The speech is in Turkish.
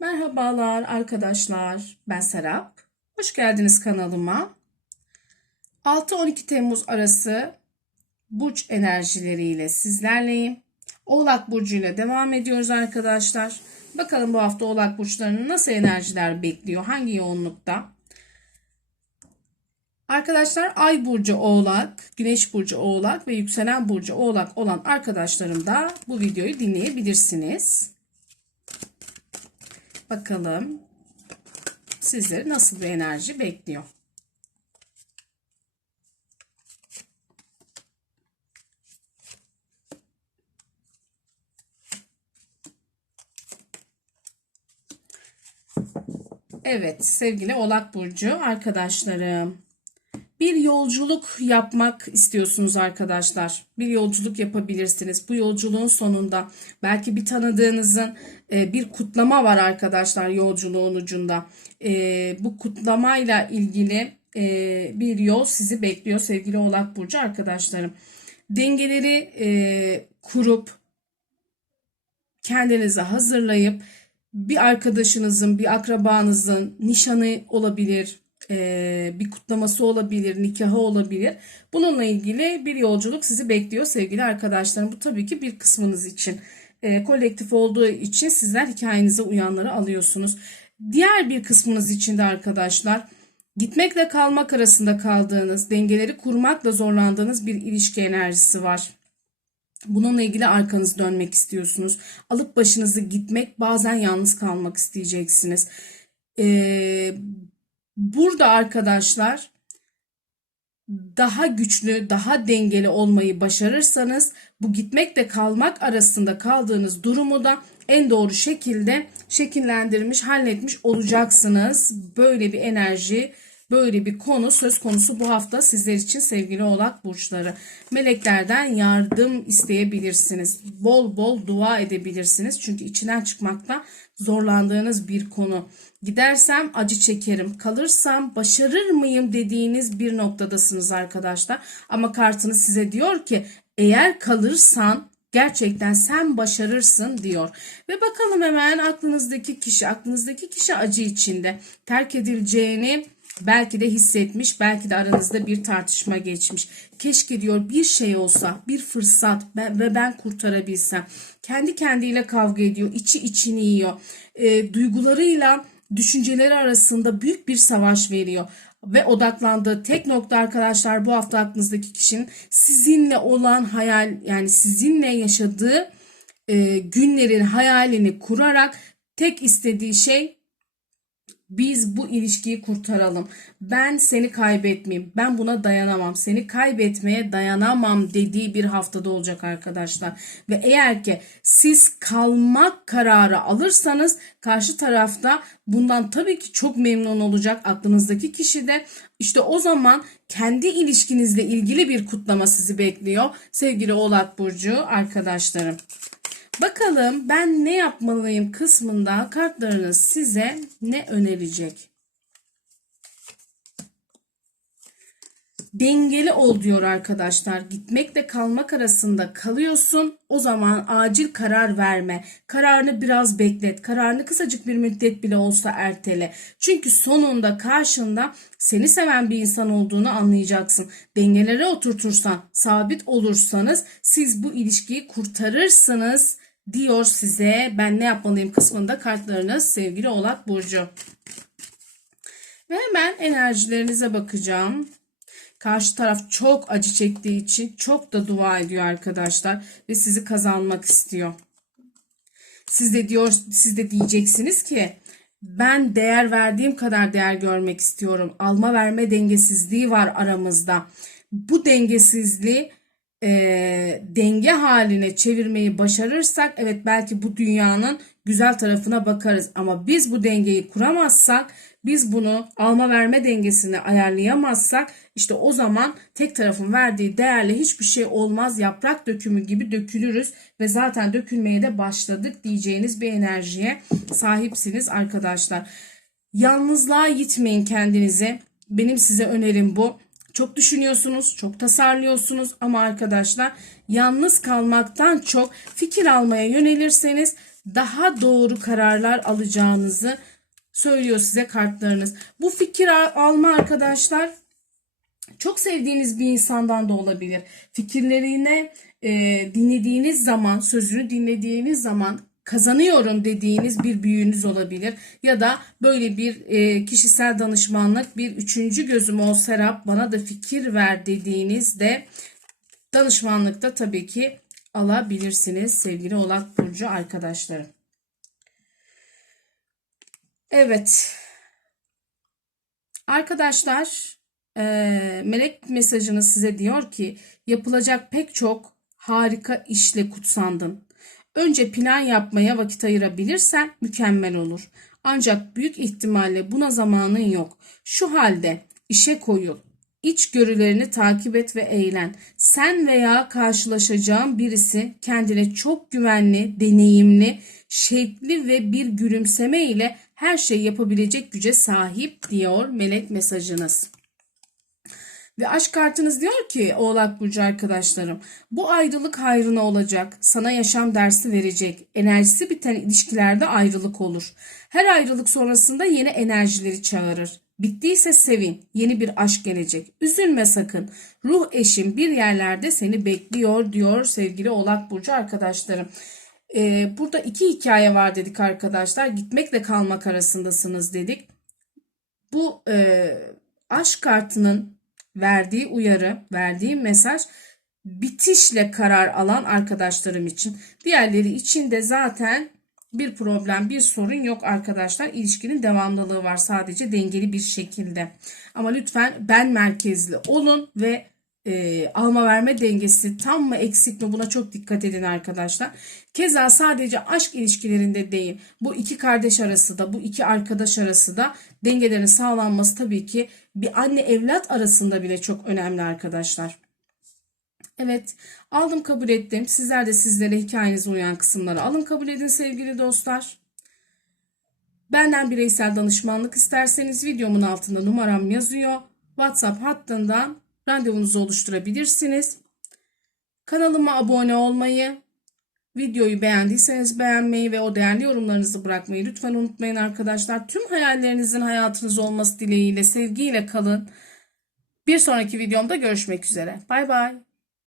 Merhabalar arkadaşlar. Ben Serap. Hoş geldiniz kanalıma. 6-12 Temmuz arası burç enerjileriyle sizlerleyim. Oğlak burcu ile devam ediyoruz arkadaşlar. Bakalım bu hafta Oğlak burçlarının nasıl enerjiler bekliyor? Hangi yoğunlukta? Arkadaşlar Ay burcu Oğlak, Güneş burcu Oğlak ve yükselen burcu Oğlak olan arkadaşlarım da bu videoyu dinleyebilirsiniz. Bakalım sizleri nasıl bir enerji bekliyor. Evet sevgili Oğlak Burcu arkadaşlarım. Bir yolculuk yapmak istiyorsunuz arkadaşlar. Bir yolculuk yapabilirsiniz. Bu yolculuğun sonunda belki bir tanıdığınızın e, bir kutlama var arkadaşlar yolculuğun ucunda. E, bu kutlamayla ilgili e, bir yol sizi bekliyor sevgili Oğlak Burcu arkadaşlarım. Dengeleri kurup kendinizi hazırlayıp bir arkadaşınızın, bir akrabanızın nişanı olabilir, e, bir kutlaması olabilir, nikahı olabilir. Bununla ilgili bir yolculuk sizi bekliyor sevgili arkadaşlarım. Bu tabii ki bir kısmınız için. E, kolektif olduğu için sizler hikayenize uyanları alıyorsunuz. Diğer bir kısmınız için de arkadaşlar gitmekle kalmak arasında kaldığınız, dengeleri kurmakla zorlandığınız bir ilişki enerjisi var. Bununla ilgili arkanızı dönmek istiyorsunuz. Alıp başınızı gitmek bazen yalnız kalmak isteyeceksiniz. Ee, burada arkadaşlar daha güçlü, daha dengeli olmayı başarırsanız bu gitmekle kalmak arasında kaldığınız durumu da en doğru şekilde şekillendirmiş, halletmiş olacaksınız. Böyle bir enerji Böyle bir konu söz konusu bu hafta sizler için sevgili oğlak burçları. Meleklerden yardım isteyebilirsiniz. Bol bol dua edebilirsiniz. Çünkü içinden çıkmakta zorlandığınız bir konu. Gidersem acı çekerim, kalırsam başarır mıyım dediğiniz bir noktadasınız arkadaşlar. Ama kartınız size diyor ki eğer kalırsan gerçekten sen başarırsın diyor. Ve bakalım hemen aklınızdaki kişi, aklınızdaki kişi acı içinde terk edileceğini Belki de hissetmiş, belki de aranızda bir tartışma geçmiş. Keşke diyor bir şey olsa, bir fırsat ben, ve ben kurtarabilsem. Kendi kendiyle kavga ediyor, içi içini yiyor. E, duygularıyla düşünceleri arasında büyük bir savaş veriyor ve odaklandığı tek nokta arkadaşlar bu hafta aklınızdaki kişinin sizinle olan hayal yani sizinle yaşadığı e, günlerin hayalini kurarak tek istediği şey biz bu ilişkiyi kurtaralım. Ben seni kaybetmeyeyim. Ben buna dayanamam. Seni kaybetmeye dayanamam dediği bir haftada olacak arkadaşlar. Ve eğer ki siz kalmak kararı alırsanız karşı tarafta bundan tabii ki çok memnun olacak aklınızdaki kişi de. İşte o zaman kendi ilişkinizle ilgili bir kutlama sizi bekliyor. Sevgili Oğlak Burcu arkadaşlarım. Bakalım ben ne yapmalıyım kısmında kartlarınız size ne önerecek? Dengeli ol diyor arkadaşlar. Gitmekle kalmak arasında kalıyorsun. O zaman acil karar verme. Kararını biraz beklet. Kararını kısacık bir müddet bile olsa ertele. Çünkü sonunda karşında seni seven bir insan olduğunu anlayacaksın. Dengelere oturtursan, sabit olursanız siz bu ilişkiyi kurtarırsınız diyor size. Ben ne yapmalıyım kısmında kartlarınız sevgili Oğlak Burcu. Ve hemen enerjilerinize bakacağım. Karşı taraf çok acı çektiği için çok da dua ediyor arkadaşlar ve sizi kazanmak istiyor. Siz de diyor siz de diyeceksiniz ki ben değer verdiğim kadar değer görmek istiyorum. Alma verme dengesizliği var aramızda. Bu dengesizliği e, denge haline çevirmeyi başarırsak evet belki bu dünyanın güzel tarafına bakarız ama biz bu dengeyi kuramazsak biz bunu alma verme dengesini ayarlayamazsak işte o zaman tek tarafın verdiği değerle hiçbir şey olmaz yaprak dökümü gibi dökülürüz ve zaten dökülmeye de başladık diyeceğiniz bir enerjiye sahipsiniz arkadaşlar. Yalnızlığa gitmeyin kendinize. Benim size önerim bu. Çok düşünüyorsunuz, çok tasarlıyorsunuz ama arkadaşlar yalnız kalmaktan çok fikir almaya yönelirseniz daha doğru kararlar alacağınızı söylüyor size kartlarınız. Bu fikir al- alma arkadaşlar çok sevdiğiniz bir insandan da olabilir. Fikirlerine e, dinlediğiniz zaman, sözünü dinlediğiniz zaman kazanıyorum dediğiniz bir büyüğünüz olabilir. Ya da böyle bir e, kişisel danışmanlık, bir üçüncü gözüm ol Serap bana da fikir ver dediğiniz de danışmanlıkta tabii ki alabilirsiniz sevgili Oğlak Burcu arkadaşlarım. Evet. Arkadaşlar eee, melek mesajınız size diyor ki yapılacak pek çok harika işle kutsandın. Önce plan yapmaya vakit ayırabilirsen mükemmel olur. Ancak büyük ihtimalle buna zamanın yok. Şu halde işe koyul. İçgörülerini takip et ve eğlen. Sen veya karşılaşacağın birisi kendine çok güvenli, deneyimli, şevkli ve bir gülümseme ile her şeyi yapabilecek güce sahip diyor melek mesajınız. Ve aşk kartınız diyor ki Oğlak Burcu arkadaşlarım bu ayrılık hayrına olacak. Sana yaşam dersi verecek. Enerjisi biten ilişkilerde ayrılık olur. Her ayrılık sonrasında yeni enerjileri çağırır. Bittiyse sevin. Yeni bir aşk gelecek. Üzülme sakın. Ruh eşin bir yerlerde seni bekliyor diyor sevgili Oğlak Burcu arkadaşlarım. Ee, burada iki hikaye var dedik arkadaşlar. Gitmekle kalmak arasındasınız dedik. Bu e, aşk kartının verdiği uyarı, verdiği mesaj bitişle karar alan arkadaşlarım için. Diğerleri için de zaten bir problem, bir sorun yok arkadaşlar. İlişkinin devamlılığı var sadece dengeli bir şekilde. Ama lütfen ben merkezli olun ve e, alma verme dengesi tam mı eksik mi buna çok dikkat edin arkadaşlar. Keza sadece aşk ilişkilerinde değil bu iki kardeş arası da bu iki arkadaş arası da dengelerin sağlanması tabii ki bir anne evlat arasında bile çok önemli arkadaşlar. Evet aldım kabul ettim. Sizler de sizlere hikayenize uyan kısımları alın kabul edin sevgili dostlar. Benden bireysel danışmanlık isterseniz videomun altında numaram yazıyor. WhatsApp hattından randevunuzu oluşturabilirsiniz. Kanalıma abone olmayı, videoyu beğendiyseniz beğenmeyi ve o değerli yorumlarınızı bırakmayı lütfen unutmayın arkadaşlar. Tüm hayallerinizin hayatınız olması dileğiyle sevgiyle kalın. Bir sonraki videomda görüşmek üzere. Bay bay.